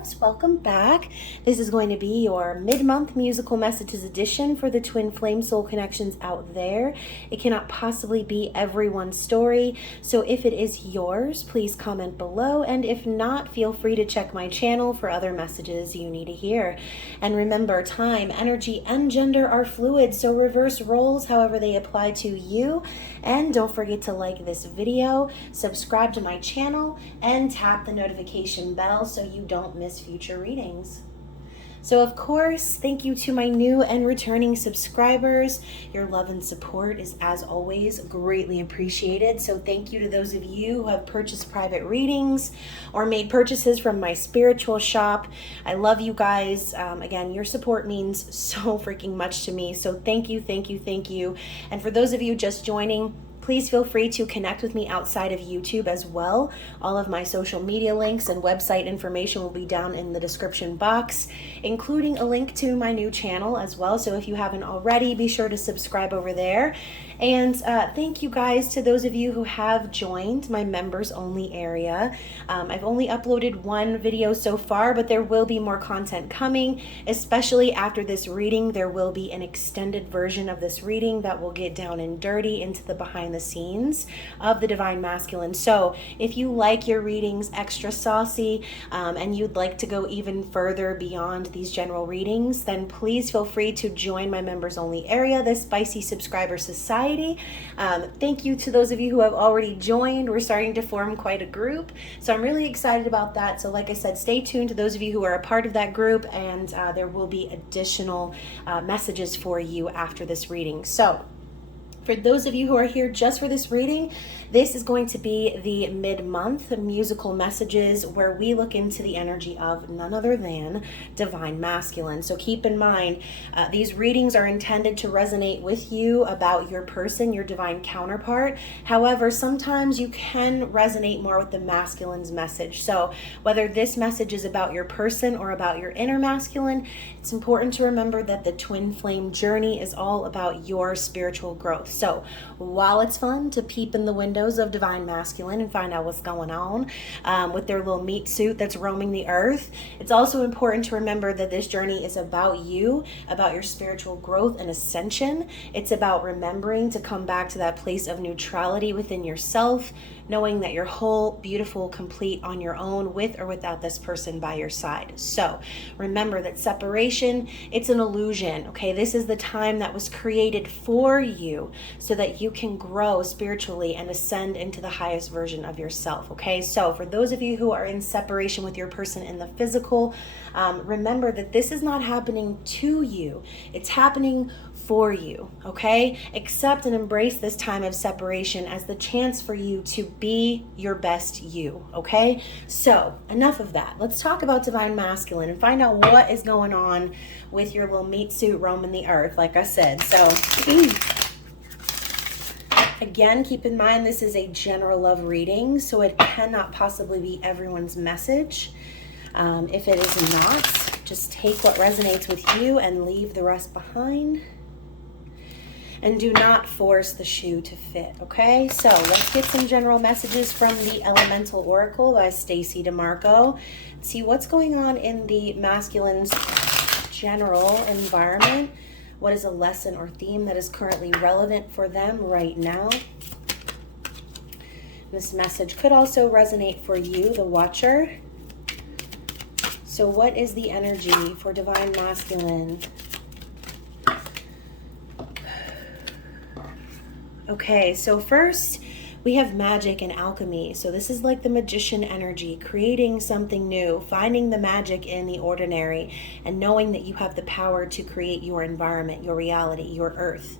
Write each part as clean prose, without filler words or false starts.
loves, welcome back. This is going to be your mid-month musical messages edition for the twin flame soul connections out there. It cannot possibly be everyone's story, so if it is yours, please comment below, and if not, feel free to check my channel for other messages you need to hear. And remember, time, energy, and gender are fluid, so reverse roles however they apply to you. And don't forget to like this video, subscribe to my channel, and tap the notification bell so you don't miss future readings. So of course, thank you to my new and returning subscribers. Your love and support is, as always, greatly appreciated. So thank you to those of you who have purchased private readings or made purchases from my spiritual shop. I love you guys. Again, your support means so freaking much to me. So thank you, thank you, thank you. And for those of you just joining, please feel free to connect with me outside of YouTube as well. All of my social media links and website information will be down in the description box, including a link to my new channel as well. So if you haven't already, be sure to subscribe over there. And thank you guys to those of you who have joined my members only area. I've only uploaded one video so far, but there will be more content coming, especially after this reading. There will be an extended version of this reading that will get down and dirty into the behind the scenes of the Divine Masculine. So if you like your readings extra saucy and you'd like to go even further beyond these general readings, then please feel free to join my members only area, the Spicy Subscriber Society. Thank you to those of you who have already joined. We're starting to form quite a group, so I'm really excited about that. So like I said, stay tuned to those of you who are a part of that group, and there will be additional messages for you after this reading. So for those of you who are here just for this reading, this is going to be the mid-month musical messages where we look into the energy of none other than Divine Masculine. So keep in mind, these readings are intended to resonate with you about your person, your divine counterpart. However, sometimes you can resonate more with the masculine's message. So whether this message is about your person or about your inner masculine, it's important to remember that the twin flame journey is all about your spiritual growth. So while it's fun to peep in the windows of Divine Masculine and find out what's going on with their little meat suit that's roaming the earth, it's also important to remember that this journey is about you, about your spiritual growth and ascension. It's about remembering to come back to that place of neutrality within yourself, knowing that you're whole, beautiful, complete on your own, with or without this person by your side. So remember that separation, it's an illusion, okay? This is the time that was created for you so that you can grow spiritually and ascend into the highest version of yourself, okay? So for those of you who are in separation with your person in the physical, remember that this is not happening to you. It's happening for you, okay? Accept and embrace this time of separation as the chance for you to be your best you, okay? So enough of that. Let's talk about Divine Masculine and find out what is going on with your little meat suit roaming the earth, like I said. So again, keep in mind this is a general love reading, so it cannot possibly be everyone's message. If it is not, just take what resonates with you and leave the rest behind. And do not force the shoe to fit, okay? So let's get some general messages from the Elemental Oracle by Stacey DeMarco. See what's going on in the masculine's general environment. What is a lesson or theme that is currently relevant for them right now? This message could also resonate for you, the watcher. So what is the energy for Divine Masculine? Okay, so first we have magic and alchemy. So this is like the magician energy, creating something new, finding the magic in the ordinary, and knowing that you have the power to create your environment, your reality, your earth.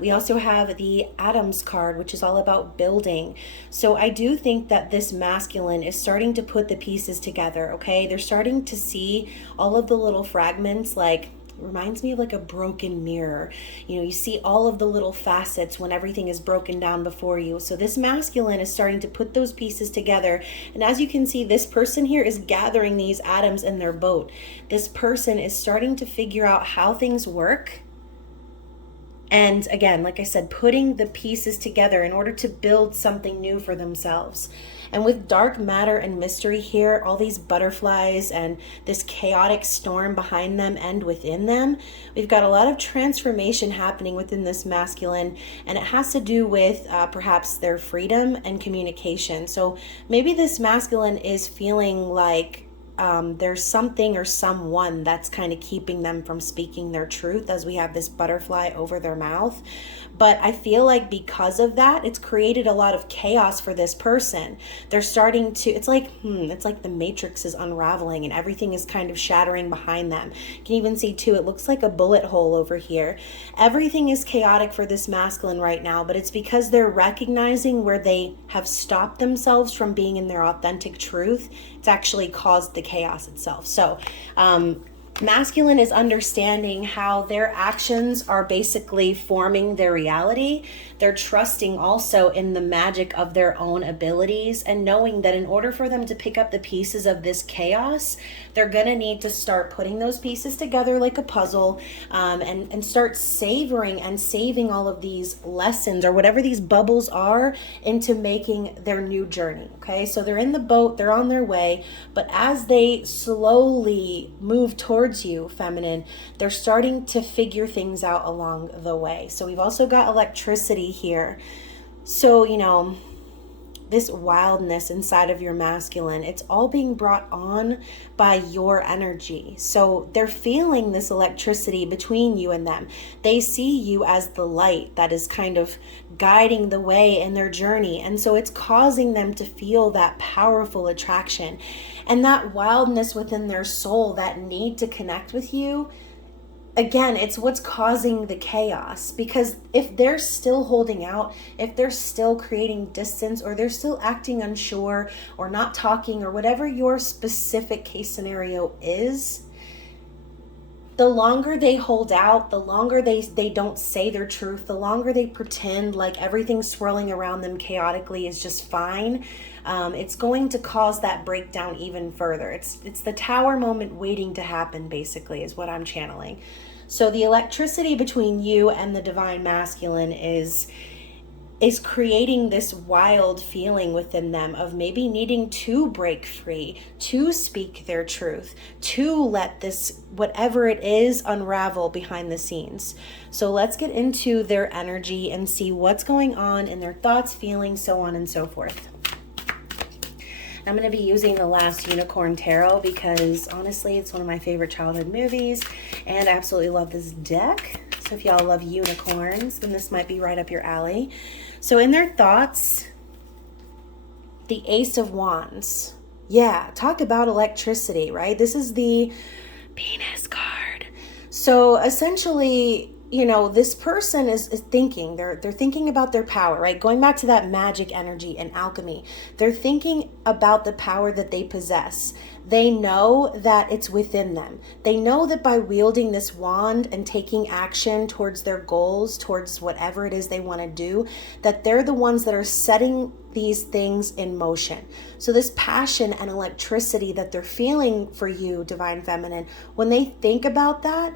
We also have the Atoms card, which is all about building. So I do think that this masculine is starting to put the pieces together, okay? They're starting to see all of the little fragments, like, reminds me of like a broken mirror. You know, you see all of the little facets when everything is broken down before you. So this masculine is starting to put those pieces together. And as you can see, this person here is gathering these atoms in their boat. This person is starting to figure out how things work And again, like I said, putting the pieces together in order to build something new for themselves. And with dark matter and mystery here, all these butterflies and this chaotic storm behind them and within them, we've got a lot of transformation happening within this masculine, and it has to do with perhaps their freedom and communication. So maybe this masculine is feeling like there's something or someone that's kind of keeping them from speaking their truth, as we have this butterfly over their mouth. But I feel like because of that, it's created a lot of chaos for this person. They're starting to, it's like the matrix is unraveling and everything is kind of shattering behind them. You can even see too, it looks like a bullet hole over here. Everything is chaotic for this masculine right now, but it's because they're recognizing where they have stopped themselves from being in their authentic truth. It's actually caused the chaos itself. So masculine is understanding how their actions are basically forming their reality. They're trusting also in the magic of their own abilities and knowing that in order for them to pick up the pieces of this chaos, they're going to need to start putting those pieces together like a puzzle, and start savoring and saving all of these lessons or whatever these bubbles are into making their new journey. Okay, so they're in the boat, they're on their way, but as they slowly move towards you, feminine, they're starting to figure things out along the way. So we've also got electricity here. So, you know, this wildness inside of your masculine, it's all being brought on by your energy. So they're feeling this electricity between you and them. They see you as the light that is kind of guiding the way in their journey. And so it's causing them to feel that powerful attraction and that wildness within their soul, that need to connect with you. Again, it's what's causing the chaos, because if they're still holding out, if they're still creating distance, or they're still acting unsure or not talking, or whatever your specific case scenario is, the longer they hold out, the longer they don't say their truth, the longer they pretend like everything swirling around them chaotically is just fine, it's going to cause that breakdown even further. It's the tower moment waiting to happen, basically, is what I'm channeling. So the electricity between you and the divine masculine is creating this wild feeling within them of maybe needing to break free, to speak their truth, to let this, whatever it is, unravel behind the scenes. So let's get into their energy and see what's going on in their thoughts, feelings, so on and so forth. I'm going to be using the last Unicorn Tarot because honestly, it's one of my favorite childhood movies and I absolutely love this deck. So if y'all love unicorns, then this might be right up your alley. So in their thoughts, the Ace of Wands. Yeah, talk about electricity, right? This is the penis card. So essentially, you know, this person is thinking, they're thinking about their power, right? Going back to that magic energy and alchemy. They're thinking about the power that they possess. They know that it's within them. They know that by wielding this wand and taking action towards their goals, towards whatever it is they want to do, that they're the ones that are setting these things in motion. So this passion and electricity that they're feeling for you, Divine Feminine, when they think about that,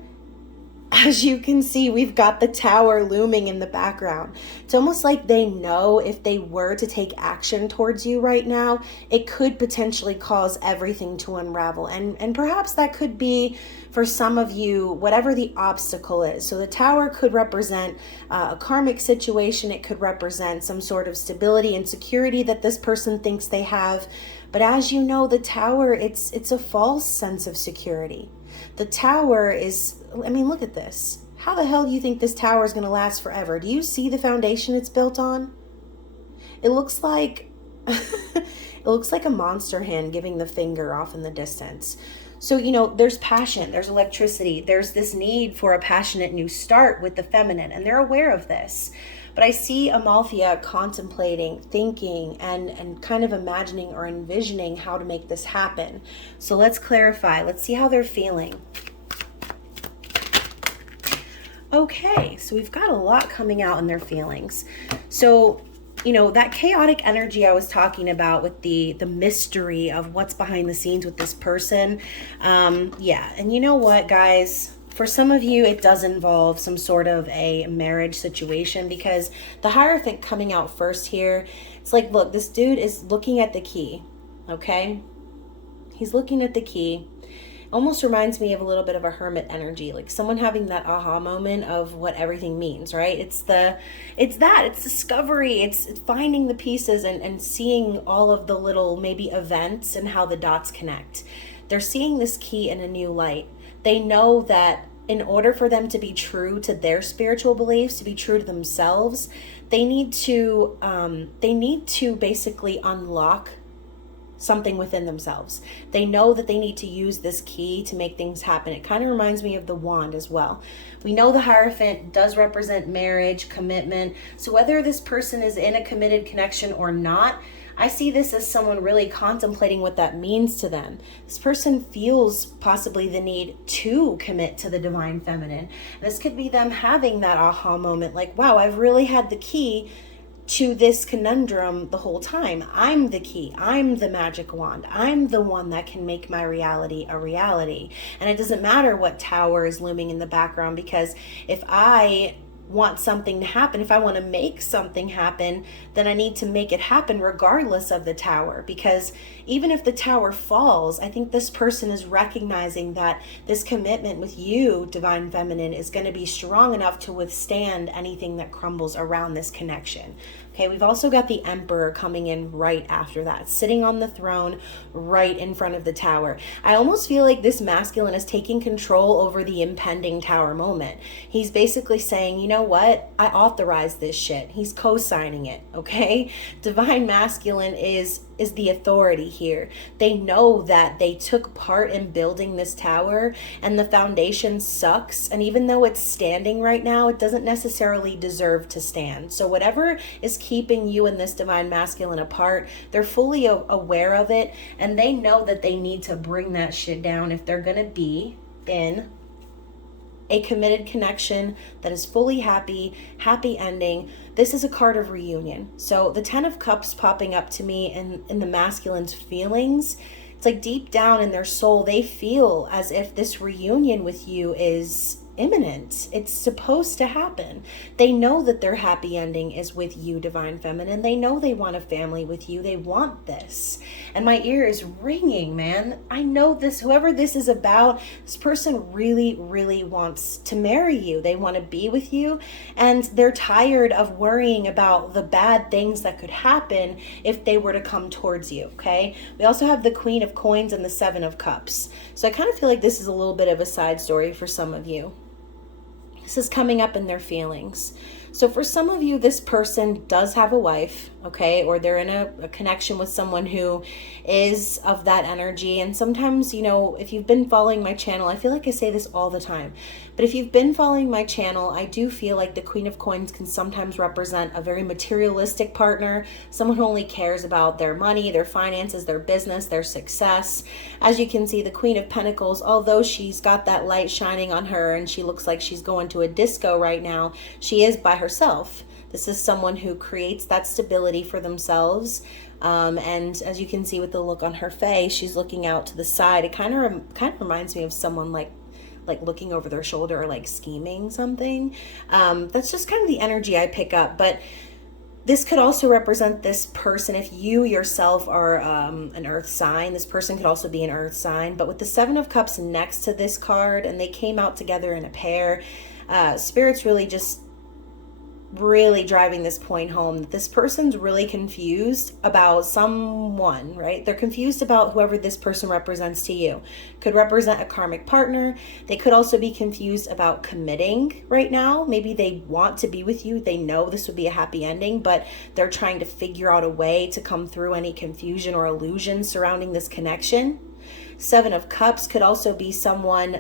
as you can see, we've got the tower looming in the background. It's almost like they know if they were to take action towards you right now, it could potentially cause everything to unravel. And perhaps that could be, for some of you, whatever the obstacle is. So the tower could represent a karmic situation. It could represent some sort of stability and security that this person thinks they have. But as you know, the tower, it's a false sense of security. The tower is, I mean, look at this. How the hell do you think this tower is going to last forever? Do you see the foundation it's built on? It looks like it looks like a monster hand giving the finger off in the distance. So, you know, there's passion, there's electricity, there's this need for a passionate new start with the feminine, and they're aware of this. But I see Amalthea contemplating, thinking, and kind of imagining or envisioning how to make this happen. So let's clarify. Let's see how they're feeling. Okay, so we've got a lot coming out in their feelings. So, you know, that chaotic energy I was talking about with the mystery of what's behind the scenes with this person. Yeah, and you know what, guys? For some of you, it does involve some sort of a marriage situation, because the Hierophant coming out first here, it's like, look, this dude is looking at the key, okay? He's looking at the key. Almost reminds me of a little bit of a hermit energy, like someone having that aha moment of what everything means, right? It's discovery, it's finding the pieces and seeing all of the little maybe events and how the dots connect. They're seeing this key in a new light. They know that in order for them to be true to their spiritual beliefs, to be true to themselves, they need to basically unlock something within themselves. They know that they need to use this key to make things happen. It kind of reminds me of the wand as well. We know the Hierophant does represent marriage, commitment. So whether this person is in a committed connection or not, I see this as someone really contemplating what that means to them. This person feels possibly the need to commit to the divine feminine. This could be them having that aha moment, like, wow, I've really had the key to this conundrum the whole time. I'm the key. I'm the magic wand. I'm the one that can make my reality a reality. And it doesn't matter what tower is looming in the background, because if I want something to happen, if I want to make something happen, then I need to make it happen regardless of the tower. Because even if the tower falls, I think this person is recognizing that this commitment with you, divine feminine, is going to be strong enough to withstand anything that crumbles around this connection. Okay, we've also got the Emperor coming in right after that, sitting on the throne right in front of the tower. I almost feel like this masculine is taking control over the impending tower moment. He's basically saying, you know what? I authorized this shit. He's co-signing it, okay? Divine masculine is the authority here. They know that they took part in building this tower and the foundation sucks. And even though it's standing right now, it doesn't necessarily deserve to stand. So whatever is keeping you and this divine masculine apart, they're fully aware of it. And they know that they need to bring that shit down if they're going to be in a committed connection that is fully happy ending. This is a card of reunion. So the 10 of Cups popping up to me in the masculine's feelings, it's like deep down in their soul, they feel as if this reunion with you is imminent. It's supposed to happen. They know that their happy ending is with you, divine feminine. They know they want a family with you. They want this. And my ear is ringing, man. I know this, whoever this is about, this person really, really wants to marry you. They want to be with you, and they're tired of worrying about the bad things that could happen if they were to come towards you, okay? We also have the Queen of Coins and the 7 of Cups. So I kind of feel like this is a little bit of a side story for some of you. This is coming up in their feelings. So for some of you, this person does have a wife, okay? Or they're in a connection with someone who is of that energy. And sometimes, you know, if you've been following my channel, I feel like I say this all the time, but if you've been following my channel, I do feel like the Queen of Coins can sometimes represent a very materialistic partner, someone who only cares about their money, their finances, their business, their success. As you can see, the Queen of Pentacles, although she's got that light shining on her and she looks like she's going to a disco right now, she is by herself. This is someone who creates that stability for themselves. And as you can see with the look on her face, she's looking out to the side. It kind of reminds me of someone like looking over their shoulder or like scheming something. That's just kind of the energy I pick up. But this could also represent this person. If you yourself are an earth sign, this person could also be an earth sign. But with the 7 of Cups next to this card, and they came out together in a pair, Spirit's really driving this point home, that this person's really confused about someone, right? They're confused about whoever this person represents to you. Could represent a karmic partner. They could also be confused about committing right now. Maybe they want to be with you. They know this would be a happy ending, but they're trying to figure out a way to come through any confusion or illusion surrounding this connection. 7 of Cups could also be someone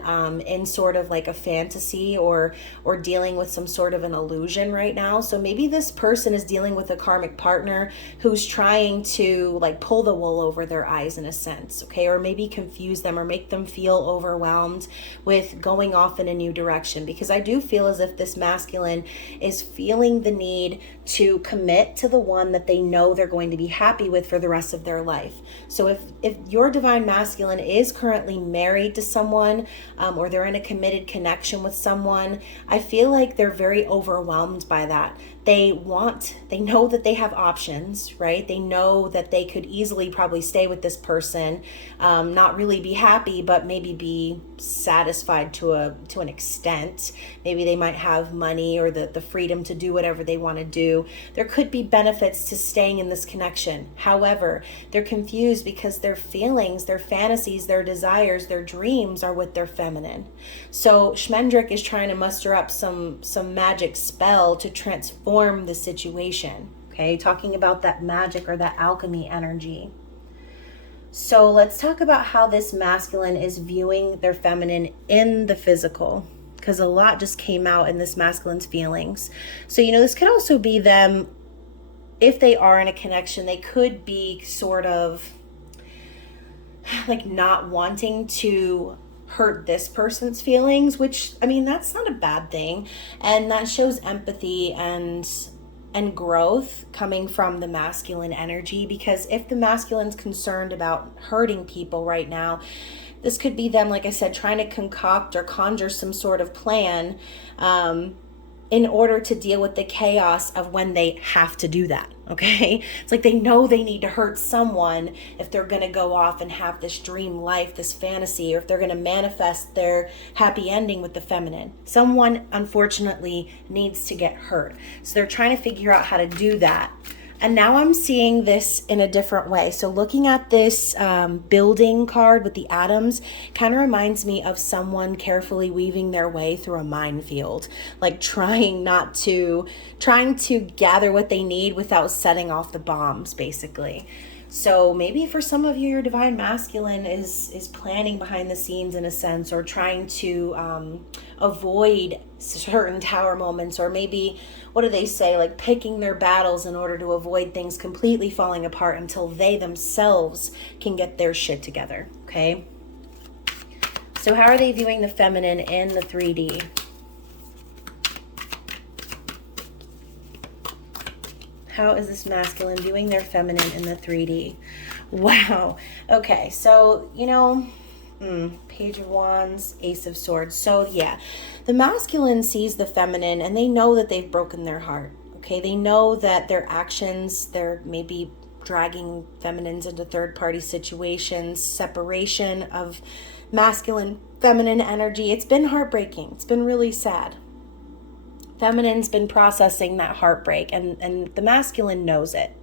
in sort of like a fantasy or dealing with some sort of an illusion right now. So maybe this person is dealing with a karmic partner who's trying to like pull the wool over their eyes in a sense, okay? Or maybe confuse them or make them feel overwhelmed with going off in a new direction. Because I do feel as if this masculine is feeling the need to commit to the one that they know they're going to be happy with for the rest of their life. So if your divine masculine masculine is currently married to someone, or they're in a committed connection with someone, I feel like they're very overwhelmed by that. They know that they have options, right? They know that they could easily probably stay with this person, not really be happy, but maybe be satisfied to an extent. Maybe they might have money or the freedom to do whatever they want to do. There could be benefits to staying in this connection. However, they're confused because their feelings, their fantasies, their desires, their dreams are with their feminine. So Schmendrick is trying to muster up some magic spell to transform the situation. Okay, talking about that magic or that alchemy energy. So let's talk about how this masculine is viewing their feminine in the physical, because a lot just came out in this masculine's feelings. So, this could also be them, if they are in a connection, they could be sort of like not wanting to hurt this person's feelings, which, that's not a bad thing. And that shows empathy and growth coming from the masculine energy, because if the masculine's concerned about hurting people right now, this could be them, like I said, trying to concoct or conjure some sort of plan in order to deal with the chaos of when they have to do that, okay? It's like they know they need to hurt someone if they're going to go off and have this dream life, this fantasy, or if they're going to manifest their happy ending with the feminine. Someone, unfortunately, needs to get hurt. So they're trying to figure out how to do that. And now I'm seeing this in a different way. So looking at this building card with the atoms kind of reminds me of someone carefully weaving their way through a minefield, like trying to gather what they need without setting off the bombs, basically. So maybe for some of you, your divine masculine is planning behind the scenes in a sense, or trying to avoid certain tower moments, or maybe, what do they say, like picking their battles in order to avoid things completely falling apart until they themselves can get their shit together, okay? So how are they viewing the feminine in the 3D? How is this masculine viewing their feminine in the 3D? Wow. Okay, so, Page of Wands, Ace of Swords. So, yeah, the masculine sees the feminine and they know that they've broken their heart, okay? They know that their actions, they're maybe dragging feminines into third-party situations, separation of masculine, feminine energy. It's been heartbreaking. It's been really sad. Feminine's been processing that heartbreak, and the masculine knows it.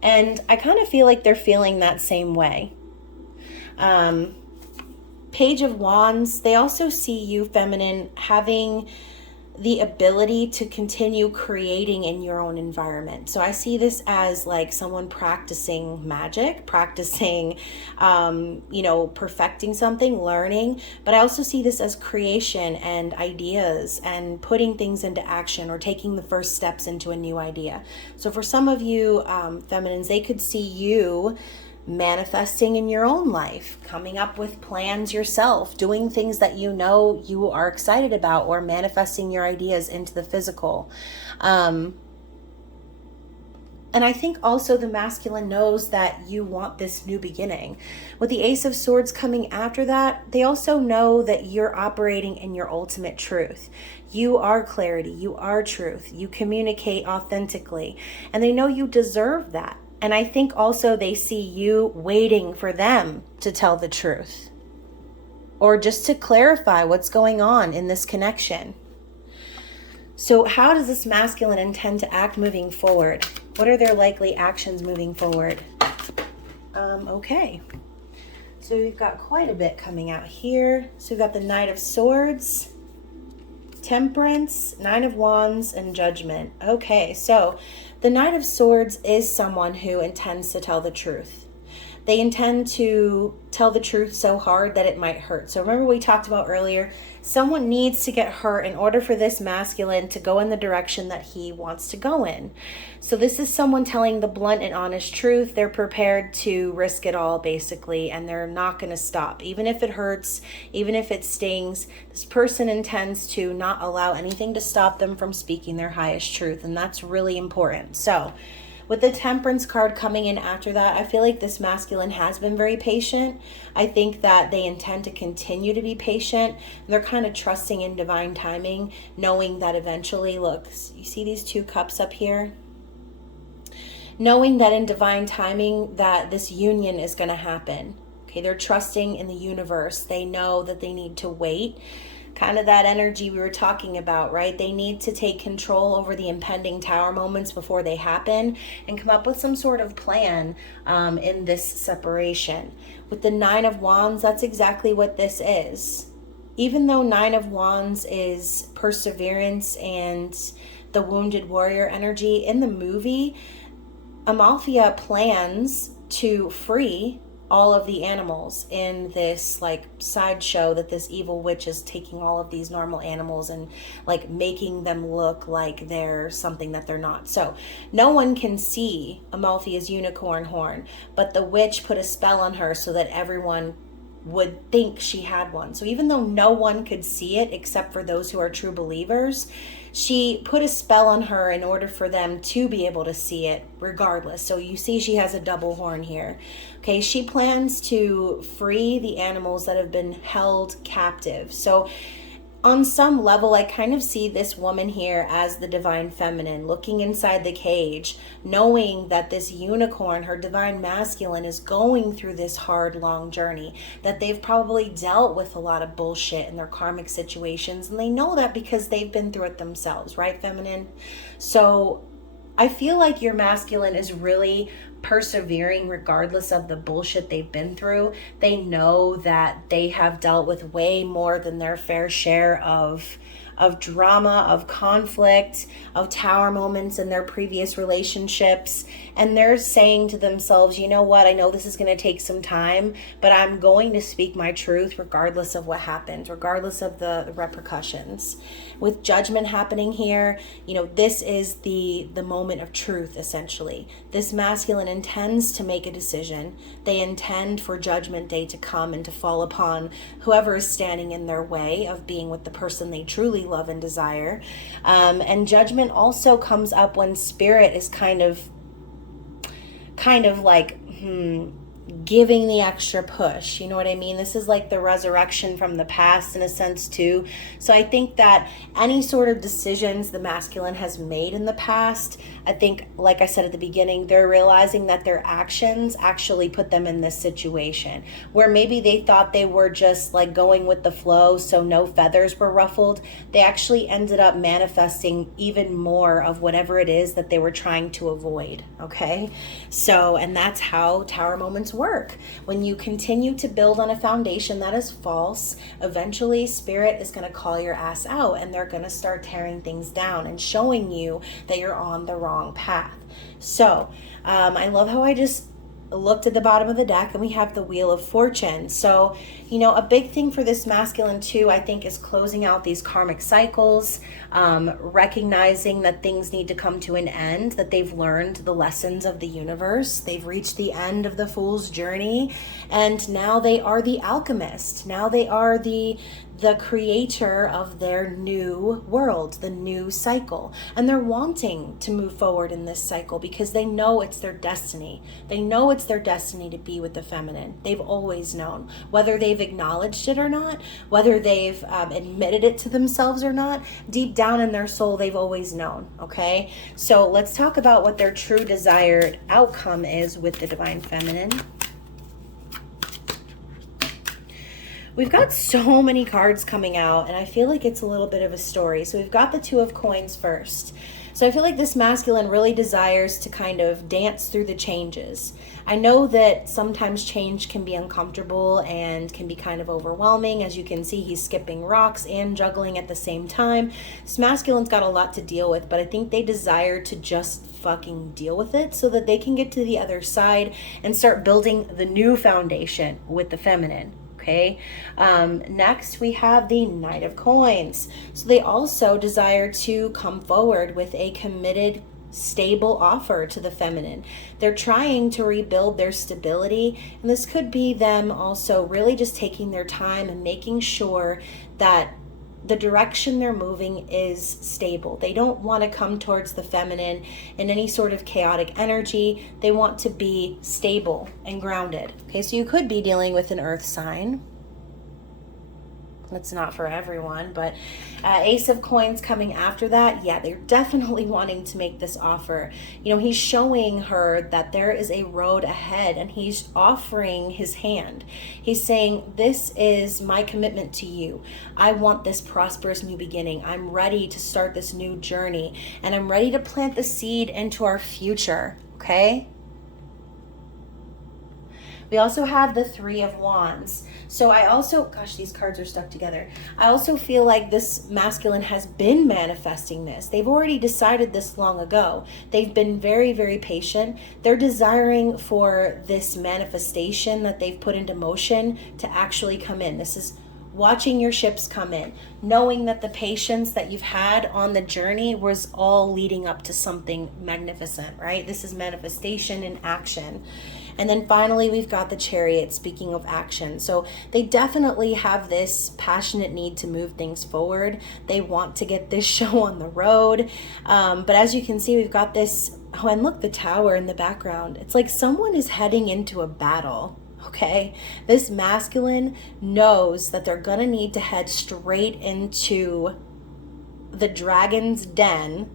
And I kind of feel like they're feeling that same way. Page of Wands, they also see you, feminine, having the ability to continue creating in your own environment. So I see this as like someone practicing magic, practicing, perfecting something, learning. But I also see this as creation and ideas and putting things into action, or taking the first steps into a new idea. So for some of you, feminines, they could see you manifesting in your own life, coming up with plans yourself, doing things that you know you are excited about, or manifesting your ideas into the physical. And I think also the masculine knows that you want this new beginning. With the Ace of Swords coming after that, they also know that you're operating in your ultimate truth. You are clarity, you are truth, you communicate authentically, and they know you deserve that. And I think also they see you waiting for them to tell the truth, or just to clarify what's going on in this connection. So how does this masculine intend to act moving forward? What are their likely actions moving forward? Okay. So we've got quite a bit coming out here. So we've got the Knight of Swords, Temperance, Nine of Wands, and Judgment. Okay, so the Knight of Swords is someone who intends to tell the truth. They intend to tell the truth so hard that it might hurt. So remember we talked about earlier, someone needs to get hurt in order for this masculine to go in the direction that he wants to go in. So this is someone telling the blunt and honest truth. They're prepared to risk it all, basically, and they're not going to stop. Even if it hurts, even if it stings, this person intends to not allow anything to stop them from speaking their highest truth, and that's really important. So With the Temperance card coming in after that, I feel like this masculine has been very patient. I think that they intend to continue to be patient. They're kind of trusting in divine timing, knowing that eventually, look, you see these 2 cups up here? Knowing that in divine timing that this union is going to happen. Okay, they're trusting in the universe. They know that they need to wait. Kind of that energy we were talking about, right? They need to take control over the impending tower moments before they happen and come up with some sort of plan in this separation. With the 9 of Wands, that's exactly what this is. Even though 9 of Wands is perseverance and the wounded warrior energy, in the movie, Amalthea plans to free all of the animals in this like sideshow that this evil witch is taking all of these normal animals and like making them look like they're something that they're not. So no one can see Amalthea's unicorn horn, but the witch put a spell on her so that everyone would think she had one. So even though no one could see it except for those who are true believers, she put a spell on her in order for them to be able to see it regardless. So you see she has a double horn here. Okay, she plans to free the animals that have been held captive. So on some level, I kind of see this woman here as the divine feminine, looking inside the cage, knowing that this unicorn, her divine masculine, is going through this hard, long journey, that they've probably dealt with a lot of bullshit in their karmic situations, and they know that because they've been through it themselves, right, feminine? So I feel like your masculine is really persevering regardless of the bullshit they've been through. They know that they have dealt with way more than their fair share of drama, of conflict, of tower moments in their previous relationships. And they're saying to themselves, you know what, I know this is going to take some time, but I'm going to speak my truth regardless of what happens, regardless of the repercussions. With Judgment happening here, you know, this is the moment of truth, essentially. This masculine intends to make a decision. They intend for Judgment Day to come and to fall upon whoever is standing in their way of being with the person they truly love and desire. And Judgment also comes up when Spirit is kind of like giving the extra push. You know what I mean? This is like the resurrection from the past in a sense too. So I think that any sort of decisions the masculine has made in the past, I think, like I said at the beginning, they're realizing that their actions actually put them in this situation where maybe they thought they were just like going with the flow, so no feathers were ruffled. They actually ended up manifesting even more of whatever it is that they were trying to avoid. Okay, so, and that's how tower moments work. When you continue to build on a foundation that is false, eventually Spirit is going to call your ass out, and they're going to start tearing things down and showing you that you're on the wrong path. So I love how I just looked at the bottom of the deck and we have the Wheel of Fortune. So, you know, a big thing for this masculine too, I think, is closing out these karmic cycles, recognizing that things need to come to an end, that they've learned the lessons of the universe. They've reached the end of the fool's journey, and now they are the alchemist. Now they are the creator of their new world, the new cycle. And they're wanting to move forward in this cycle because they know it's their destiny. They know it's their destiny to be with the feminine. They've always known. Whether they've acknowledged it or not, whether they've admitted it to themselves or not, deep down in their soul, they've always known, okay? So let's talk about what their true desired outcome is with the divine feminine. We've got so many cards coming out, and I feel like it's a little bit of a story. So we've got the Two of Coins first. So I feel like this masculine really desires to kind of dance through the changes. I know that sometimes change can be uncomfortable and can be kind of overwhelming. As you can see, he's skipping rocks and juggling at the same time. This masculine's got a lot to deal with, but I think they desire to just fucking deal with it so that they can get to the other side and start building the new foundation with the feminine. Okay, next we have the Knight of Coins. So they also desire to come forward with a committed, stable offer to the feminine. They're trying to rebuild their stability, and this could be them also really just taking their time and making sure that the direction they're moving is stable. They don't want to come towards the feminine in any sort of chaotic energy. They want to be stable and grounded. Okay, so you could be dealing with an earth sign. That's not for everyone, but Ace of Coins coming after that, yeah, they're definitely wanting to make this offer. You know, he's showing her that there is a road ahead, and he's offering his hand. He's saying, this is my commitment to you. I want this prosperous new beginning. I'm ready to start this new journey, and I'm ready to plant the seed into our future, okay? We also have the Three of Wands. So I also, gosh, these cards are stuck together. I also feel like this masculine has been manifesting this. They've already decided this long ago. They've been very, very patient. They're desiring for this manifestation that they've put into motion to actually come in. This is watching your ships come in, knowing that the patience that you've had on the journey was all leading up to something magnificent, right? This is manifestation in action. And then finally, we've got the Chariot, speaking of action. So they definitely have this passionate need to move things forward. They want to get this show on the road. But as you can see, we've got this, oh, and look, the tower in the background. It's like someone is heading into a battle. Okay, this masculine knows that they're gonna need to head straight into the dragon's den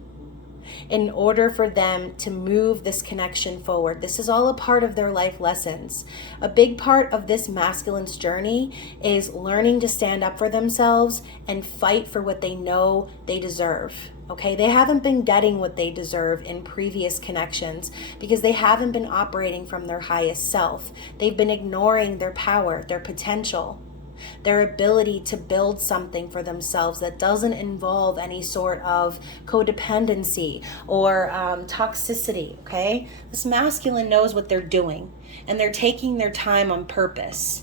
in order for them to move this connection forward. This is all a part of their life lessons. A big part of this masculine's journey is learning to stand up for themselves and fight for what they know they deserve. Okay, they haven't been getting what they deserve in previous connections because they haven't been operating from their highest self. They've been ignoring their power, their potential, their ability to build something for themselves that doesn't involve any sort of codependency or toxicity, okay? This masculine knows what they're doing, and they're taking their time on purpose.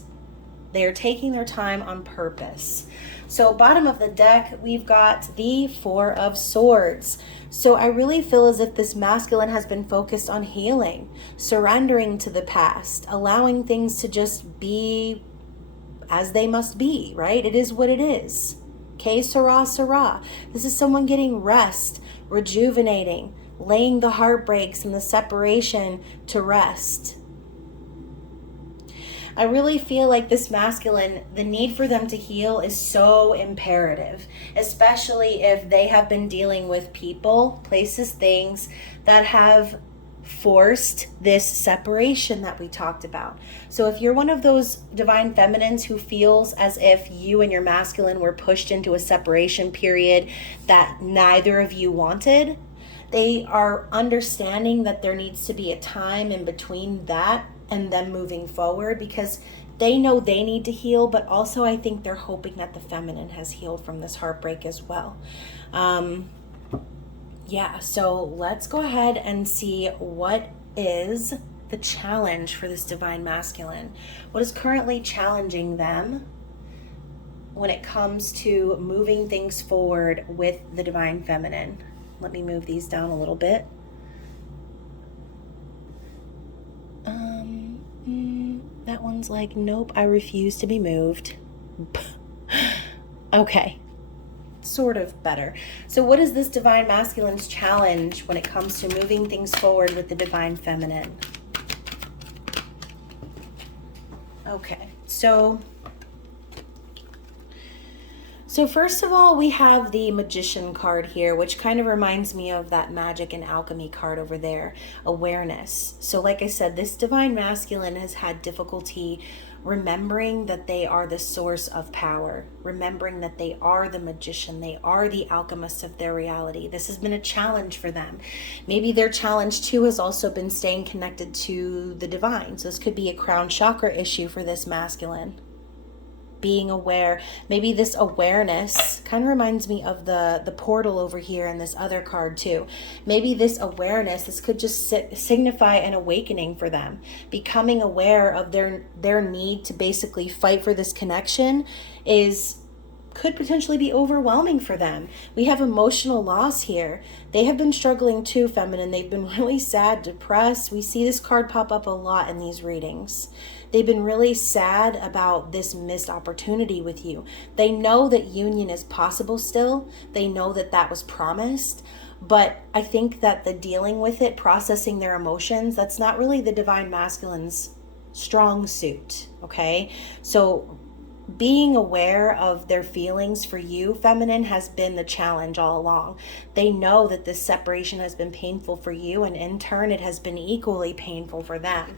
They are taking their time on purpose. So bottom of the deck, we've got the Four of Swords. So I really feel as if this masculine has been focused on healing, surrendering to the past, allowing things to just be as they must be, right? It is what it is. Okay, Sarah, Sarah. This is someone getting rest, rejuvenating, laying the heartbreaks and the separation to rest. I really feel like this masculine, the need for them to heal is so imperative, especially if they have been dealing with people, places, things that have forced this separation that we talked about. So if you're one of those divine feminines who feels as if you and your masculine were pushed into a separation period that neither of you wanted, they are understanding that there needs to be a time in between that and them moving forward, because they know they need to heal, but also I think they're hoping that the feminine has healed from this heartbreak as well. Yeah, so let's go ahead and see what is the challenge for this divine masculine. What is currently challenging them when it comes to moving things forward with the divine feminine? Let me move these down a little bit. That one's like, nope, I refuse to be moved. Okay. Sort of better. So what is this divine masculine's challenge when it comes to moving things forward with the divine feminine? Okay, so first of all, we have the Magician card here, which kind of reminds me of that magic and alchemy card over there, awareness. So like I said, this divine masculine has had difficulty remembering that they are the source of power, remembering that they are the magician, they are the alchemist of their reality. This has been a challenge for them. Maybe their challenge too has also been staying connected to the divine. So this could be a crown chakra issue for this masculine. Being aware, maybe this awareness kind of reminds me of the portal over here in this other card too. Maybe this awareness, this could just signify an awakening for them, becoming aware of their need to basically fight for this connection is could potentially be overwhelming for them. We have emotional loss here. They have been struggling too, feminine. They've been really sad, depressed. We see this card pop up a lot in these readings. They've been really sad about this missed opportunity with you. They know that union is possible still. They know that that was promised. But I think that the dealing with it, processing their emotions, that's not really the divine masculine's strong suit, okay? So being aware of their feelings for you, feminine, has been the challenge all along. They know that this separation has been painful for you, and in turn, it has been equally painful for them.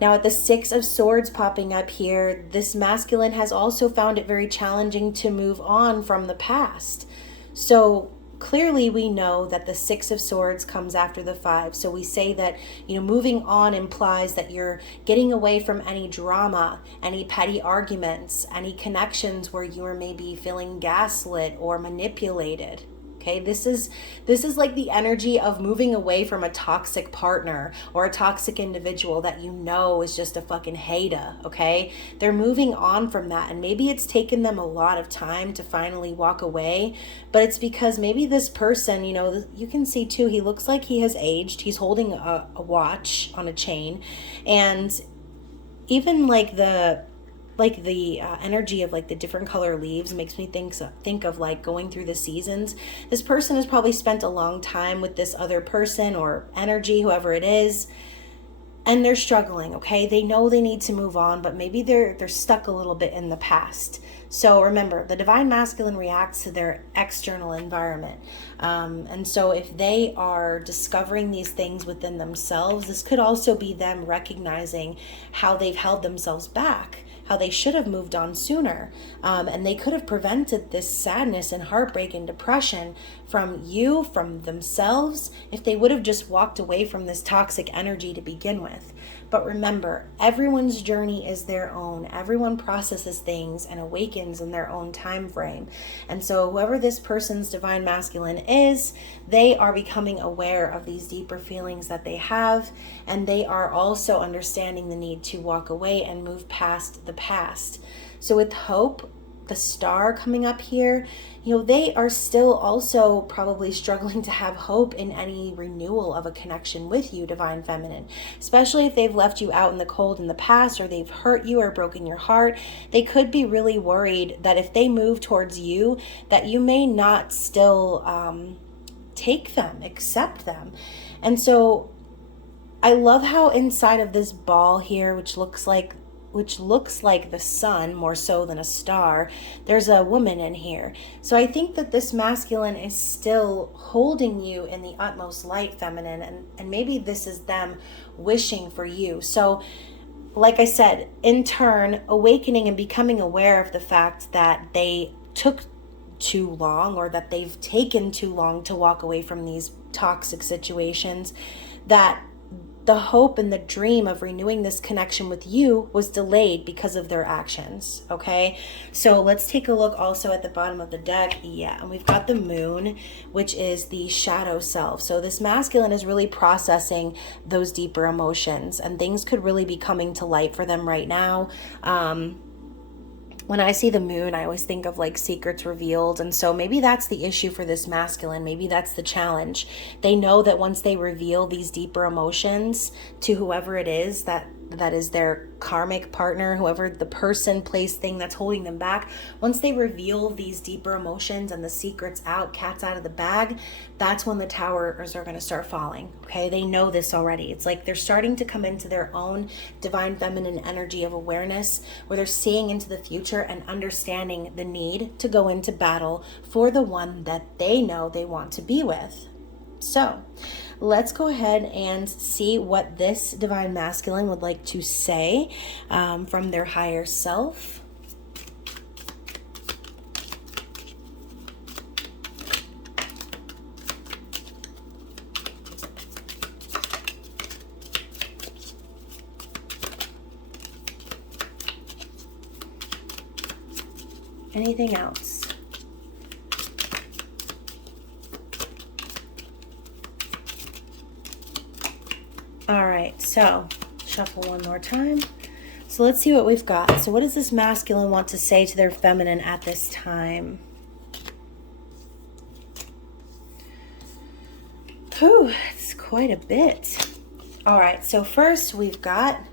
Now, at the Six of Swords popping up here, this masculine has also found it very challenging to move on from the past. So clearly we know that the Six of Swords comes after the Five. So we say that, moving on implies that you're getting away from any drama, any petty arguments, any connections where you are maybe feeling gaslit or manipulated. Okay, this is like the energy of moving away from a toxic partner or a toxic individual that is just a fucking hater, okay? They're moving on from that, and maybe it's taken them a lot of time to finally walk away, but it's because maybe this person, you can see too, he looks like he has aged. He's holding a watch on a chain, and even like the energy of like the different color leaves makes me think of like going through the seasons. This person has probably spent a long time with this other person or energy, whoever it is, and they're struggling, okay? They know they need to move on, but maybe they're stuck a little bit in the past. So remember, the divine masculine reacts to their external environment. And so if they are discovering these things within themselves, this could also be them recognizing how they've held themselves back, how they should have moved on sooner. And they could have prevented this sadness and heartbreak and depression from you, from themselves, if they would have just walked away from this toxic energy to begin with. But remember, everyone's journey is their own. Everyone processes things and awakens in their own time frame. And so whoever this person's divine masculine is, they are becoming aware of these deeper feelings that they have, and they are also understanding the need to walk away and move past the past. So with hope, the star coming up here, they are still also probably struggling to have hope in any renewal of a connection with you, divine feminine, especially if they've left you out in the cold in the past, or they've hurt you or broken your heart. They could be really worried that if they move towards you, that you may not still take them, accept them. And so I love how inside of this ball here, which looks like the sun more so than a star, there's a woman in here. So I think that this masculine is still holding you in the utmost light, feminine, and maybe this is them wishing for you. So like I said, in turn, awakening and becoming aware of the fact that they took too long, or that they've taken too long to walk away from these toxic situations, that the hope and the dream of renewing this connection with you was delayed because of their actions, okay? So let's take a look also at the bottom of the deck. Yeah, and we've got the moon, which is the shadow self. So this masculine is really processing those deeper emotions, and things could really be coming to light for them right now. When I see the moon, I always think of like secrets revealed. And so maybe that's the issue for this masculine. Maybe that's the challenge. They know that once they reveal these deeper emotions to whoever it is that is their karmic partner, whoever the person, place, thing that's holding them back, once they reveal these deeper emotions and the secrets out, cat's out of the bag, that's when the towers are going to start falling. Okay, they know this already. It's like they're starting to come into their own divine feminine energy of awareness, where they're seeing into the future and understanding the need to go into battle for the one that they know they want to be with. So let's go ahead and see what this divine masculine would like to say from their higher self. Anything else? All right, so shuffle one more time. So let's see what we've got. So what does this masculine want to say to their feminine at this time? Whew, it's quite a bit. All right, so first we've got,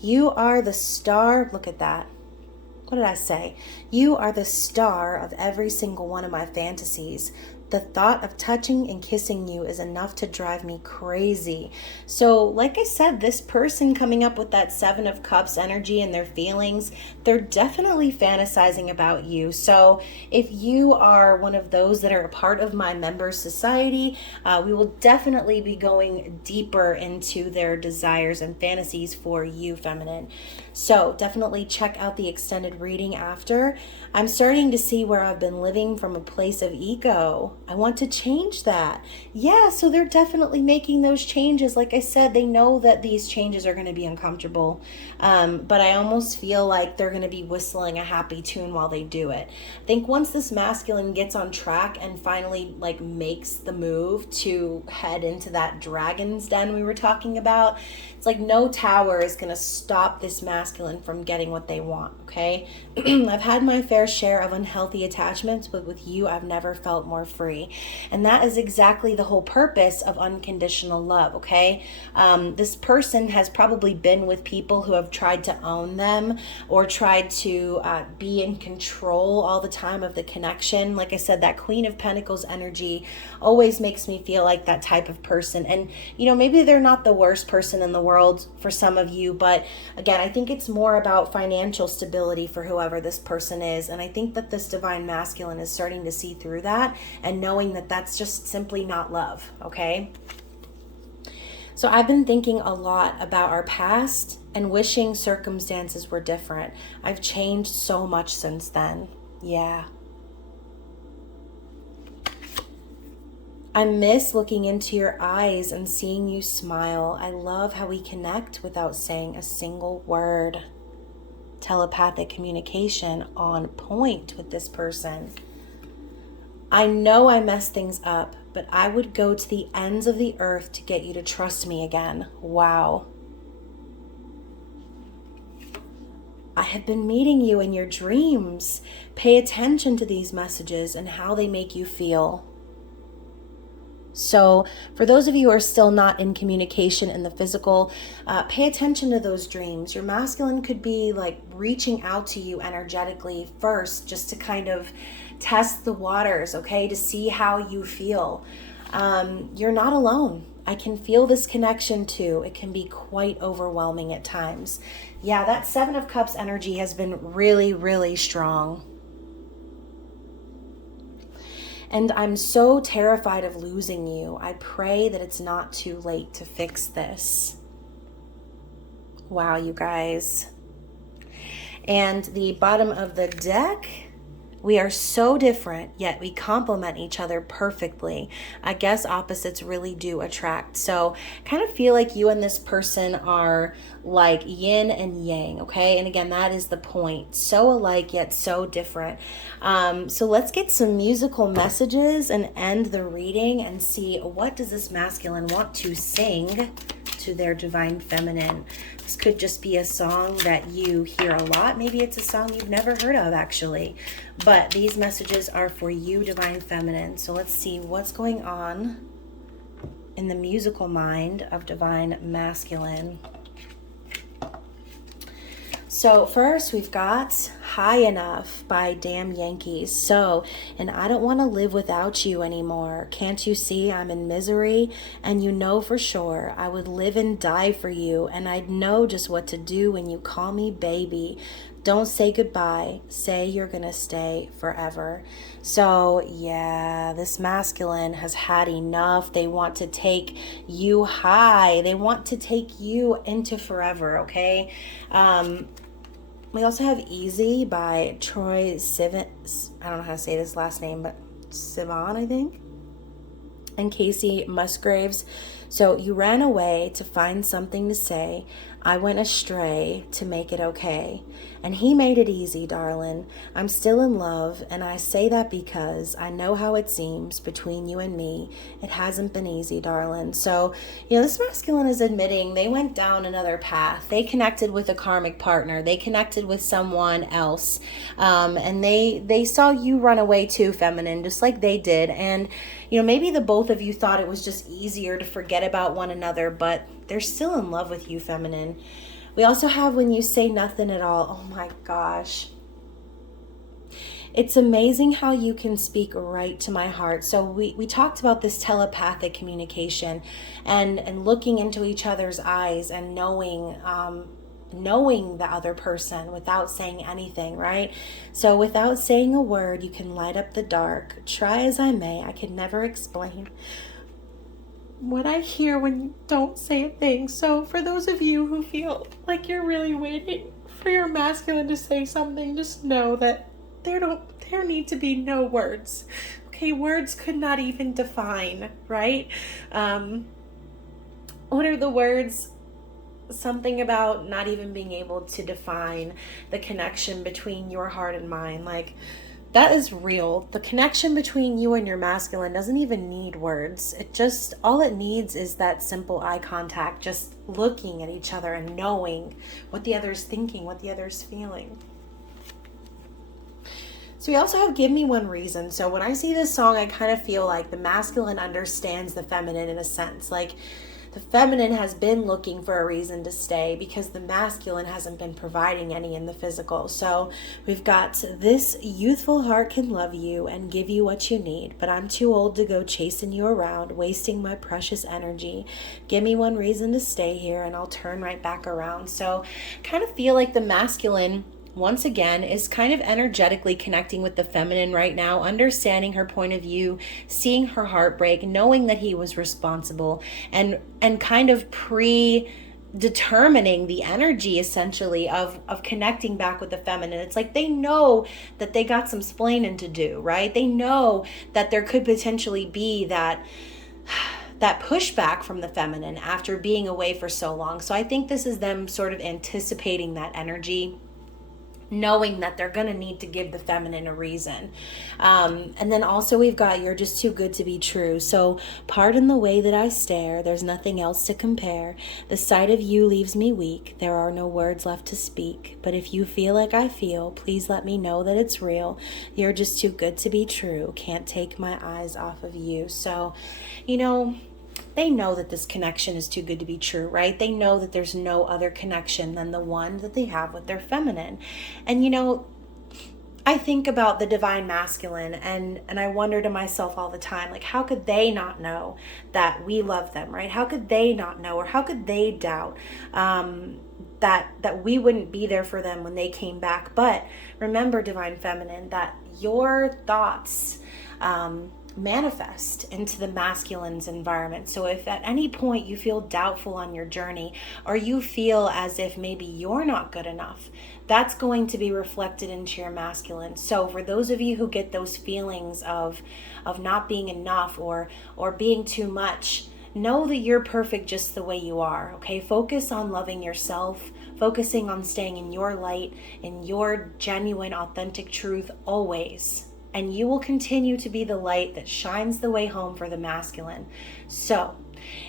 you are the star. Look at that. What did I say? You are the star of every single one of my fantasies. The thought of touching and kissing you is enough to drive me crazy. So, like I said, this person coming up with that Seven of Cups energy and their feelings, they're definitely fantasizing about you. So, if you are one of those that are a part of my member society, we will definitely be going deeper into their desires and fantasies for you, feminine. So, definitely check out the extended reading after. I'm starting to see where I've been living from a place of ego. I want to change that. Yeah, so they're definitely making those changes. Like I said, they know that these changes are going to be uncomfortable. But I almost feel like they're going to be whistling a happy tune while they do it. I think once this masculine gets on track and finally like makes the move to head into that dragon's den we were talking about, it's like no tower is going to stop this masculine from getting what they want, okay? I've had my fair share of unhealthy attachments, but with you, I've never felt more free. And that is exactly the whole purpose of unconditional love, okay? This person has probably been with people who have tried to own them or tried to be in control all the time of the connection. Like I said, that Queen of Pentacles energy always makes me feel like that type of person. And, you know, maybe they're not the worst person in the world for some of you, but again, I think it's more about financial stability for whoever this person is. And I think that this divine masculine is starting to see through that and knowing that that's just simply not love, okay? So I've been thinking a lot about our past and wishing circumstances were different. I've changed so much since then. Yeah. I miss looking into your eyes and seeing you smile. I love how we connect without saying a single word. Telepathic communication on point with this person. I know I messed things up, but I would go to the ends of the earth to get you to trust me again. Wow. I have been meeting you in your dreams. Pay attention to these messages and how they make you feel. So for those of you who are still not in communication in the physical, pay attention to those dreams. Your masculine could be like reaching out to you energetically first, just to kind of test the waters, okay, to see how you feel. You're not alone. I can feel this connection too. It can be quite overwhelming at times. Yeah, that Seven of Cups energy has been really, really strong. And I'm so terrified of losing you. I pray that it's not too late to fix this. Wow, you guys. And the bottom of the deck, we are so different, yet we complement each other perfectly. I guess opposites really do attract. So kind of feel like you and this person are like yin and yang, okay? And again, that is the point. So alike, yet so different. So let's get some musical messages and end the reading and see what does this masculine want to sing to their divine feminine. This could just be a song that you hear a lot. Maybe it's a song you've never heard of, actually. But these messages are for you, divine feminine. So let's see what's going on in the musical mind of divine masculine. So first we've got High Enough by Damn Yankees. So, and I don't want to live without you anymore. Can't you see I'm in misery? And you know for sure I would live and die for you. And I'd know just what to do when you call me baby. Don't say goodbye. Say you're going to stay forever. So yeah, this masculine has had enough. They want to take you high. They want to take you into forever, okay? We also have Easy by Troye Sivan. I don't know how to say this last name, but Sivan, I think. And Casey Musgraves. So you ran away to find something to say. I went astray to make it okay. And he made it easy, darling. I'm still in love, and I say that because I know how it seems between you and me. It hasn't been easy, darling. So, this masculine is admitting they went down another path. They connected with a karmic partner. They connected with someone else. And they saw you run away too, feminine, just like they did. And, maybe the both of you thought it was just easier to forget about one another, but they're still in love with you, feminine. We also have when you say nothing at all. Oh my gosh. It's amazing how you can speak right to my heart. So we talked about this telepathic communication and looking into each other's eyes and knowing the other person without saying anything, right? So without saying a word, you can light up the dark. Try as I may, I can never explain what I hear when you don't say a thing. So for those of you who feel like you're really waiting for your masculine to say something, just know that there need to be no words. Okay, words could not even define, right? What are the words? Something about not even being able to define the connection between your heart and mine. Like, that is real. The connection between you and your masculine doesn't even need words. All it needs is that simple eye contact, just looking at each other and knowing what the other's thinking, what the other's feeling. So we also have Give Me One Reason. So when I see this song, I kind of feel like the masculine understands the feminine in a sense. Like, the feminine has been looking for a reason to stay because the masculine hasn't been providing any in the physical. So we've got this youthful heart can love you and give you what you need, but I'm too old to go chasing you around, wasting my precious energy. Give me one reason to stay here and I'll turn right back around. So kind of feel like the masculine once again is kind of energetically connecting with the feminine right now, understanding her point of view, seeing her heartbreak, knowing that he was responsible, and kind of determining the energy essentially of connecting back with the feminine. It's like they know that they got some splaining to do, right? They know that there could potentially be that pushback from the feminine after being away for so long. So I think this is them sort of anticipating that energy, knowing that they're going to need to give the feminine a reason. And then also we've got You're Just Too Good to Be True. So pardon the way that I stare. There's nothing else to compare. The sight of you leaves me weak. There are no words left to speak. But if you feel like I feel, please let me know that it's real. You're just too good to be true. Can't take my eyes off of you. So, they know that this connection is too good to be true, right? They know that there's no other connection than the one that they have with their feminine. And I think about the divine masculine and I wonder to myself all the time, like, how could they not know that we love them, right? How could they not know, or how could they doubt that we wouldn't be there for them when they came back? But remember, divine feminine, that your thoughts manifest into the masculine's environment. So if at any point you feel doubtful on your journey, or you feel as if maybe you're not good enough, that's going to be reflected into your masculine. So for those of you who get those feelings of not being enough or being too much, know that you're perfect just the way you are, okay? Focus on loving yourself, focusing on staying in your light, in your genuine, authentic truth always. And you will continue to be the light that shines the way home for the masculine. So,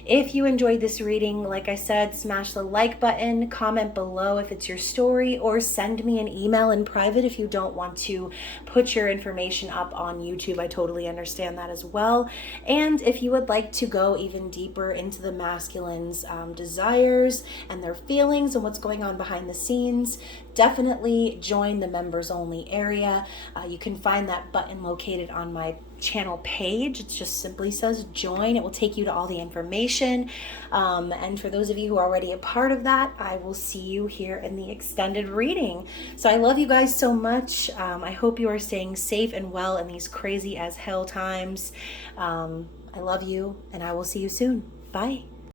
if you enjoyed this reading, like I said, smash the like button, comment below if it's your story, or send me an email in private if you don't want to put your information up on YouTube. I totally understand that as well. And if you would like to go even deeper into the masculine's desires and their feelings and what's going on behind the scenes, definitely join the members only area. You can find that button located on my channel page. It just simply says join. It will take you to all the information. And for those of you who are already a part of that, I will see you here in the extended reading. So I love you guys so much. I hope you are staying safe and well in these crazy as hell times. I love you, and I will see you soon. Bye.